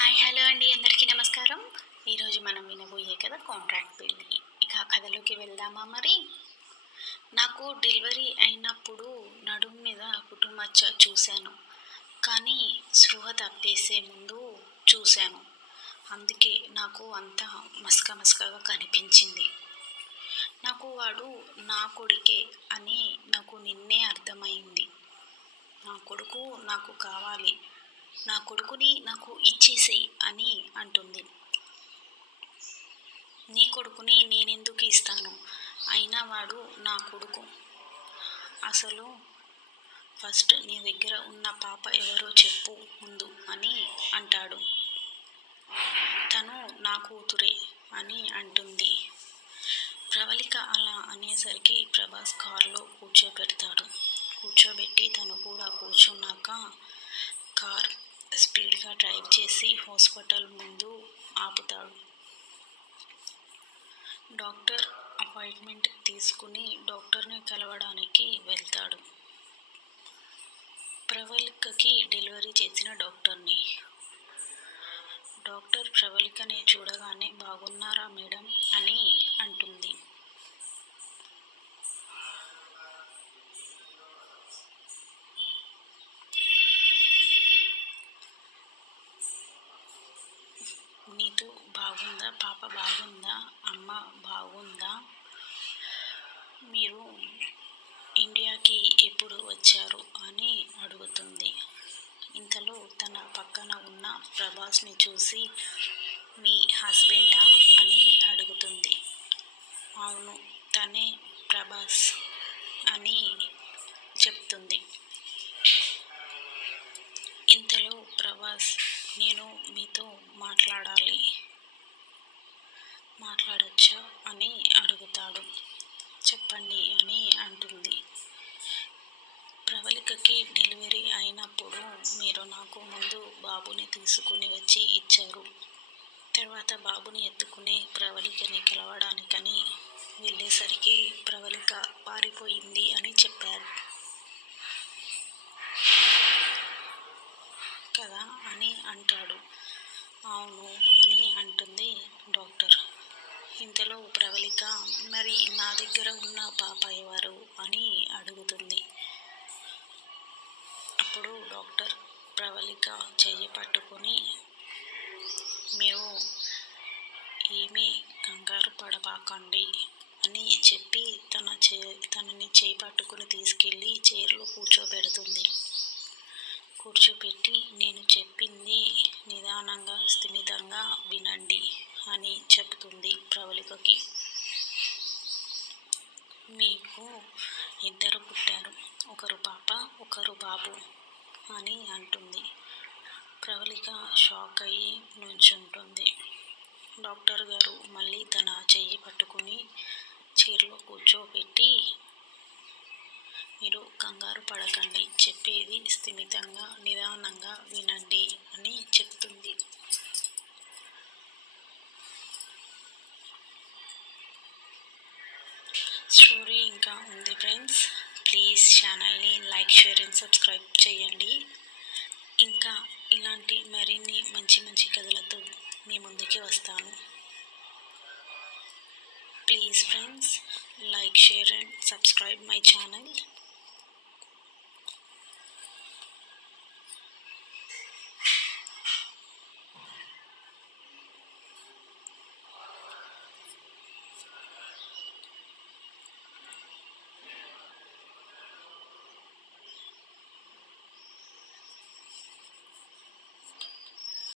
Hi hello అండి. అందరికీ నమస్కారం. ఈరోజు మనం వినబోయే కదా కాంట్రాక్ట్ పెళ్ళి. ఇక కథలోకి వెళ్దామా మరి? నాకు డెలివరీ అయినప్పుడు నడుం మీద కుటుంబచ్చ చూశాను. కానీ స్పృహ తప్పేసే ముందు చూశాను. అందుకే నాకు అంత మస్క మస్కగా కనిపించింది. నాకు వాడు నా కొడుకే అని నాకు నిన్నే అర్థమైంది. నా కొడుకు నాకు కావాలి. నా కొడుకుని నాకు ఇచ్చేసేయి అని అంటుంది. నీ కొడుకుని నేనెందుకు ఇస్తాను? అయినా వాడు నా కొడుకు. అసలు ఫస్ట్ నీ దగ్గర ఉన్న పాప ఎవరో చెప్పు ముందు అని అంటాడు. తను నా కూతురే అని అంటుంది. ప్రవళిక అలా అనేసరికి ప్రభాస్ కారులో కూర్చోబెడతాడు. కూర్చోబెట్టి తను కూడా కూర్చున్నాక కార్ స్పీడ్గా డ్రైవ్ చేసి హాస్పిటల్ ముందు ఆపుతాడు. డాక్టర్ అపాయింట్మెంట్ తీసుకుని డాక్టర్ని కలవడానికి వెళ్తాడు. ప్రవళికకి డెలివరీ చేసిన డాక్టర్ని. డాక్టర్ ప్రవళికని చూడగానే బాగున్నారా మేడం అని అంటుంది నీతో బాగుందా పాప బాగుందా అమ్మ బాగుందా? మీరు ఇండియాకి ఎప్పుడు వచ్చారు అని అడుగుతుంది. ఇంతలో తన పక్కన ఉన్న ప్రభాస్ని చూసి మీ హస్బెండా? అని అడుగుతుంది. అవును తనే ప్రభాస్ అని చెప్తుంది. ఇంతలో ప్రభాస్ నేను మీతో మాట్లాడాలి. మాట్లాడచ్చా అని అడుగుతాడు. చెప్పండి అని అంటుంది. ప్రవళికకి డెలివరీ అయినప్పుడు మీరు నాకు ముందు బాబుని తీసుకుని వచ్చి ఇచ్చారు. తర్వాత బాబుని ఎత్తుకుని ప్రవళికని కలవడానికని వెళ్ళేసరికి ప్రవళిక పారిపోయింది అని చెప్పారు. అని అంటాడు. అవును అని అంటుంది డాక్టర్. ఇంతలో ప్రవళిక మరి నా దగ్గర ఉన్న పాప ఎవరు అని అడుగుతుంది. అప్పుడు డాక్టర్ ప్రవళిక చెయ్యి పట్టుకొని మీరు ఏమీ కంగారు పడబాకండి అని చెప్పి తన చే తనని చేయి తీసుకెళ్ళి చైర్లో కూర్చో కూర్చోపెట్టి నేను చెప్పింది నిదానంగా స్థిమితంగా వినండి అని చెబుతుంది ప్రవళికకి. మీకు ఇద్దరు పుట్టారు ఒకరు పాప ఒకరు బాబు అని అంటుంది. ప్రవళిక షాక్ అయ్యి నుంచుంటుంది. డాక్టర్ గారు మళ్ళీ తన చెయ్యి పట్టుకుని చీరలో కూర్చోబెట్టి మీరు కంగారు పడకండి. చెప్పేది స్థిమితంగా నిదానంగా వినండి అని చెప్తుంది. స్టోరీ ఇంకా ఉంది ఫ్రెండ్స్. ప్లీజ్ ఛానల్ని లైక్ షేర్ అండ్ సబ్స్క్రైబ్ చేయండి. ఇంకా ఇలాంటి మరిన్ని మంచి మంచి కథలతో మీ ముందుకి వస్తాను. Please friends like share and subscribe my channel.